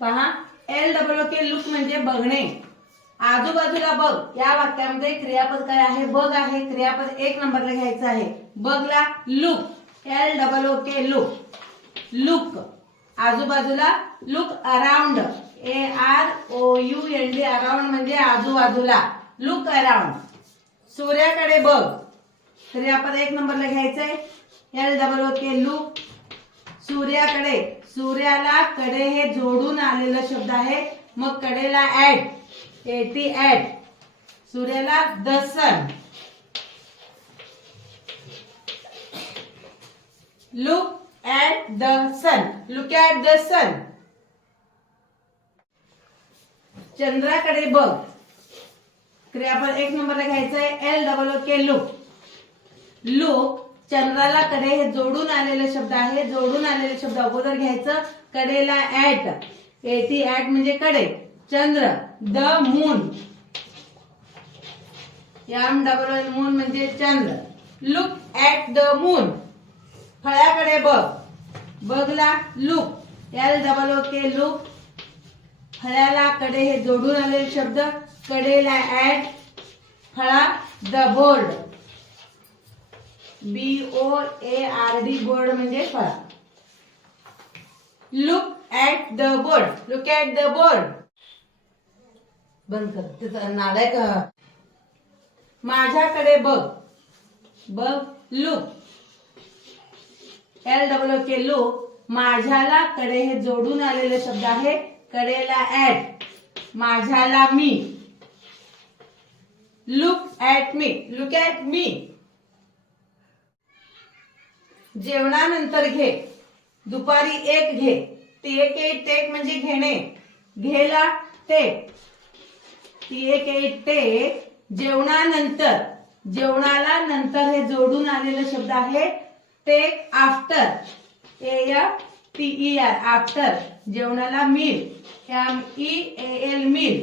पहा. L double K look म्हणजे बघणे. आजूबाजूला बघ. या वाक्यामध्ये क्रियापद काय आहे? बघ आहे. क्रियापद एक नंबरला घ्यायचं आहे. बघला look L double O K look look आजूबाजूला look around A R O U N D around म्हणजे आजूबाजूला. लुक अराउंड सूर्याकडे बघ. क्रियापद एक नंबरला घ्यायचंय. L double O K look सूर्याकडे सूर्याला कडे हे जोडून आलेला शब्द आहे. मग कडेला ऍड एटी ऍड सूर्याला the sun look at the sun look at the sun चंद्राकडे बघ. क्रियापद एक नंबरला आहे L double O K look look चंद्राला कडे हे जोडून आलेले शब्द आहे. जोडून आलेले शब्द अगोदर घ्यायचं. कडेला ऍट. एटी ऍट म्हणजे कडे. चंद्र the moon. M double moon म्हणजे चंद्र. Look at the moon. फळ्याकडे बघ. बघला look. L double okay K look. फळ्याला कडे हे जोडून आलेले शब्द. कडेला ऍट. फळा the board. B O A R D board म्हणजे फळा. Look at the board look at the board बंद कर. तिथं नालायक माझ्याकडे बघ. बघ look L W K look माझ्याला कडे हे जोडून आलेले शब्द आहे. कडेला at माझ्याला me. Look at me look at me जेवणानंतर घे. दुपारी एक घे. टेक एक टेक म्हणजे घेणे. घेला टेक ती एक एक टेक जेवणानंतर. जेवणाला नंतर हे जोडून आलेला शब्द आहे. Take after A F T E R after जेवणाला meal M E L meal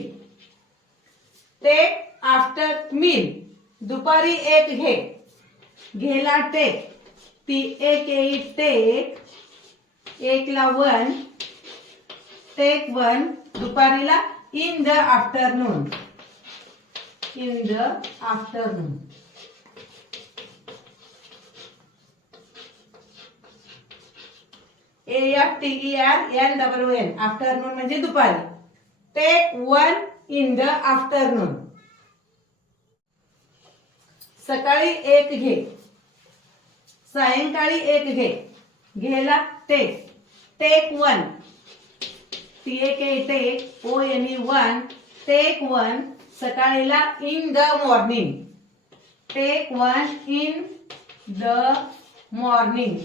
take after meal दुपारी एक घे. घेला टेक ती एक एट टेक एक ला one take one दुपारीला in the afternoon. In the afternoon. A F T E R N double N afternoon म्हणजे दुपारी. Take one in the afternoon. सकाळी एक घे. सायंकाळी एक घे. घेला take take one T A K take O N E one take one सकाळीला in the morning take one in the morning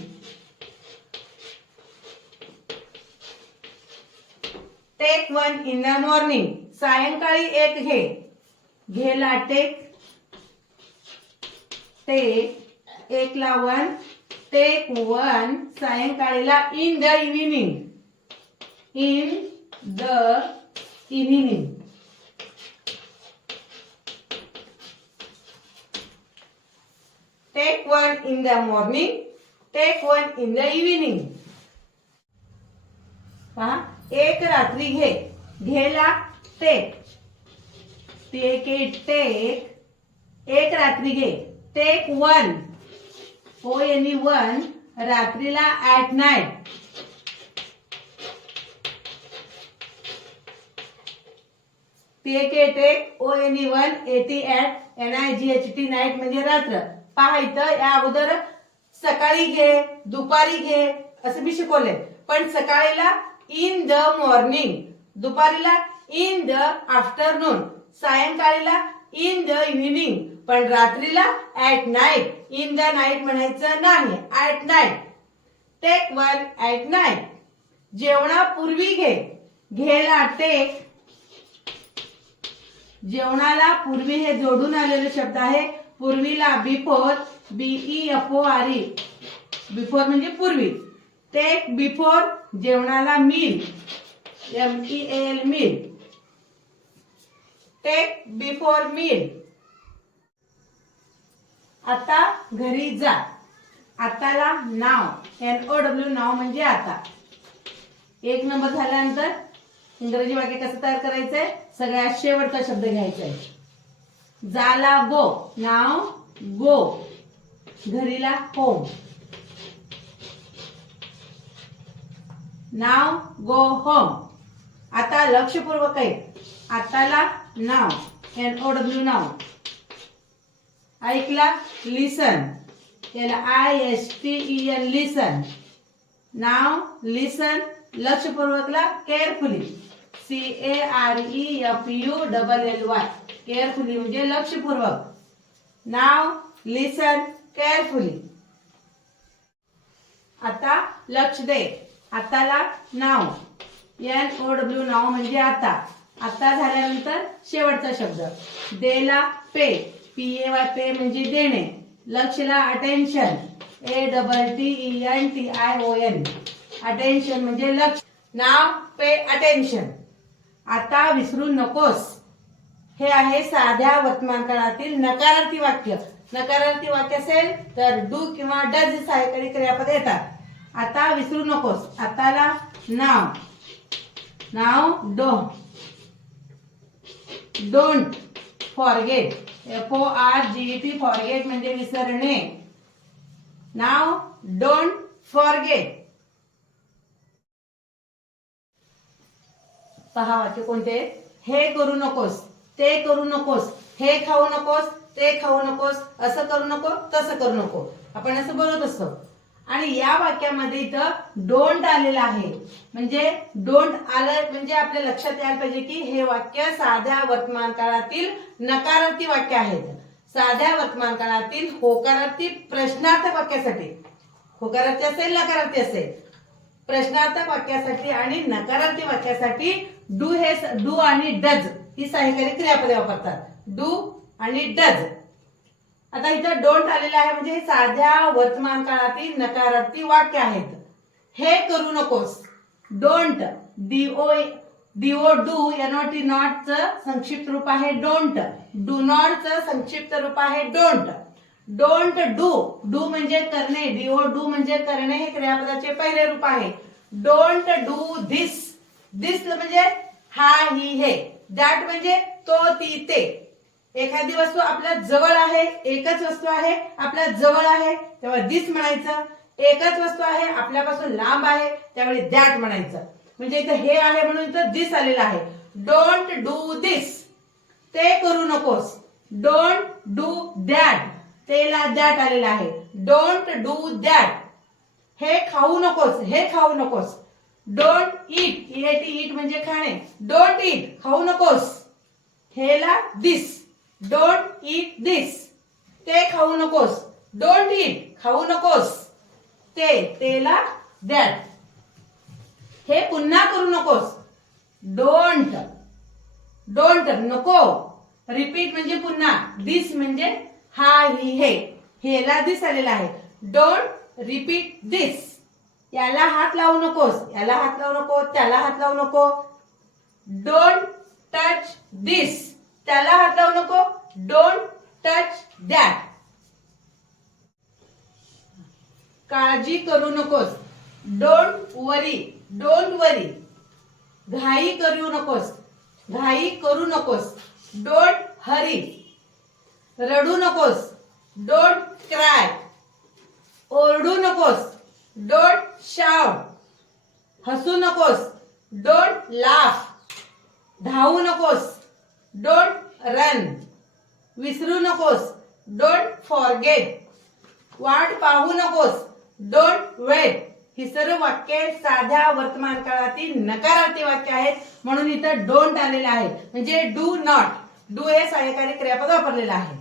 take one in the morning सायंकाळी एक घे. घेला टेक टेक एक ला one take one सायंकाळीला in the evening in the evening take one in the morning take one in the evening पहा एक रात्री घे. घेला टेक टेक इट टेक एक रात्री घे. Take one O N E one रात्रीला at night take A take O N E one A T at N I G H T night म्हणजे रात्र. पाहायचं या अगोदर सकाळी घे दुपारी घे असं मी शिकवले पण सकाळीला इन द मॉर्निंग दुपारीला इन द आफ्टरनून सायंकाळीला इन द इव्हिनिंग पण रात्रीला at night in the night म्हणायचं नाही. At night take one at night जेवणापूर्वी घे. घेला टेक जेवणाला पूर्वी हे जोडून आलेले शब्द आहे. पूर्वीला before B E F O R E before म्हणजे पूर्वी. टेक बिफोर जेवणाला meal M E L meal take before meal आता घरी जा. आताला नाव. एन ओ डब्ल्यू नाव म्हणजे आता. एक नंबर झाल्यानंतर इंग्रजी वाक्य कसं तयार करायचंय? सगळ्यात शेवटचा शब्द घ्यायचा आहे जाला गो. नाव गो. घरीला होम नाव गो होम आता लक्षपूर्वक आहे आताला नाव. N O W now. ऐकला? लिसन याला I S T E N listen now? Listen लक्षपूर्वकला? Carefully C A R E F U double L Y carefully म्हणजे लक्षपूर्वक. नाव? लिसन केअरफुली आता लक्ष दे. आताला नाव. एन ओ डब्ल्यू नाव म्हणजे आता. आता झाल्यानंतर शेवटचा शब्द. देला पे. पी ए वाय पे म्हणजे देणे. लक्षला attention A double T E N T I O N attention म्हणजे लक्ष. नाव पे अटेन्शन आता विसरू नकोस. हे आहे साध्या वर्तमानकाळातील नकारार्थी वाक्य. नकारार्थी वाक्य असेल तर डू किंवा डज सहाय्यकारी क्रियापद येतात. आता विसरू नकोस. आताला नाव. नाव डो. Don't forget F O R G T forget म्हणजे विसरणे. नाव डोंट फॉरगेट पहा वाक्य कोणते? हे करू नकोस ते करू नकोस हे खाऊ नकोस ते खाऊ नकोस असं करू नको तसं करू नको. आपण असं बोलत असतो. आणि या वाक्यामध्ये इथं डोंट आलेलं आहे. म्हणजे डोंट आलं म्हणजे आपल्या लक्षात यायला पाहिजे की हे वाक्य साध्या वर्तमान काळातील नकारार्थी वाक्य आहेत. साध्या वर्तमान काळातील होकारार्थी प्रश्नार्थक वाक्यासाठी. होकारार्थी असेल नकारार्थी असेल. प्रश्नार्थक वाक्यासाठी आणि नकारार्थी वाक्यासाठी डू हे डू आणि डज ही सहाय्यकारी क्रियापदे वापरतात. डू आणि डज आता इथं डोंट आलेलं आहे म्हणजे साध्या वर्तमान काळातील नकारार्थी वाक्य आहेत. हे करू नकोस. Don't D O D O do N O T not च संक्षिप्त रूप आहे डोंट डू नॉट च संक्षिप्त रूप आहे डोंट डोंट डू डू म्हणजे करणे. डीओ डू म्हणजे करणे हे क्रियापदाचे पहिले रूप आहे. डोंट डू धिस धिस म्हणजे हा ही हे. दॅट म्हणजे तो ती ते. एखादी वस्तू आपल्या जवळ आहे एकच वस्तू आहे आपल्या जवळ आहे तेव्हा दिस म्हणायचं. एकच वस्तू आहे आपल्यापासून लांब आहे त्यावेळी दॅट म्हणायचं. म्हणजे इथं हे आहे म्हणून इथं दिस आलेलं आहे. डोंट डू दिस ते करू नकोस. डोंट डू दॅट तेला दॅट आलेलं आहे. डोंट डू दॅट हे खाऊ नकोस. हे खाऊ नकोस. डोंट ईट ईट ईट म्हणजे खाणे. डोंट ईट खाऊ नकोस. हेला दिस. डोंट इट दिस ते खाऊ नकोस. डोंट इट खाऊ नकोस. ते तेला द्यात हे पुन्हा करू नकोस. डोंट डोंट नको. रिपीट म्हणजे पुन्हा. दिस म्हणजे हा ही हे. हेला दिस आलेला आहे. डोंट रिपीट दिस याला हात लावू नकोस. याला हात लावू नको. त्याला हात लावू नको. डोंट टच दिस त्याला हात लावू नको. डोंट टच दॅट काळजी करू नकोस. डोंट वरी डोंट वरी घाई करू नकोस. घाई करू नकोस. डोंट हरी रडू नकोस. डोंट क्राय ओरडू नकोस. डोंट शाव हसू नकोस. डोंट लाफ धावू नकोस. डोंट रन विसरू नकोस. डोंट फॉरगेट वाट पाहू नकोस. डोंट वेट ही सर्व वाक्य साध्या वर्तमान काळातील नकारार्थी वाक्य आहेत. म्हणून इथं डोंट आलेलं आहे. म्हणजे डू नॉट डू हे सहाय्यकारी क्रियापद वापरलेलं आहे.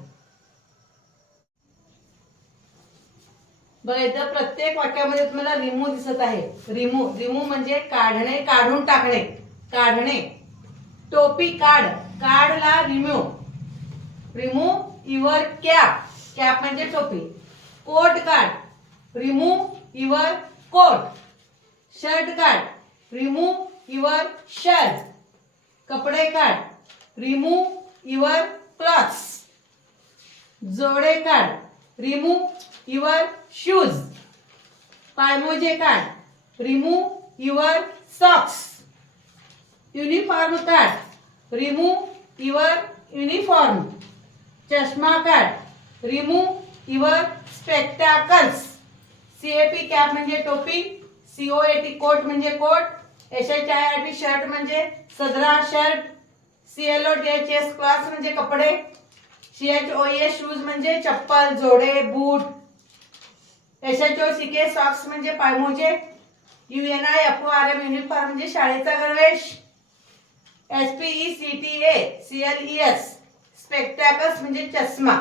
बघा इथं प्रत्येक वाक्यामध्ये तुम्हाला रिमू दिसत आहे. रिमू रिमू म्हणजे काढणे काढून टाकणे. काढणे. टोपी काढ. कार्डला remove remove your cap cap म्हणजे टोपी. कोट कार्ड रिमूव्ह युअर कोट शर्ट कार्ड रिमूव्ह युअर शर्ट कपडे कार्ड रिमूव्ह युअर क्लॉथ्स जोडे कार्ड रिमूव्ह युअर शूज पायमोजे कार्ड रिमूव्ह युअर सॉक्स युनिफॉर्म कार्ड रिमूव्ह युअर युनिफॉर्म चष्मा काढ remove your spectacles C A P cap म्हणजे टोपी. C O A T coat म्हणजे coat H H I R T shirt म्हणजे सदरा shirt C L O T H S clothes म्हणजे कपडे. C H O S shoes म्हणजे चप्पल जोडे boot S H O C K socks म्हणजे पायमोजे. U N I F R M uniform म्हणजे शाळेचा गणवेश. S P E C T A C L E S spectacles म्हणजे चष्मा.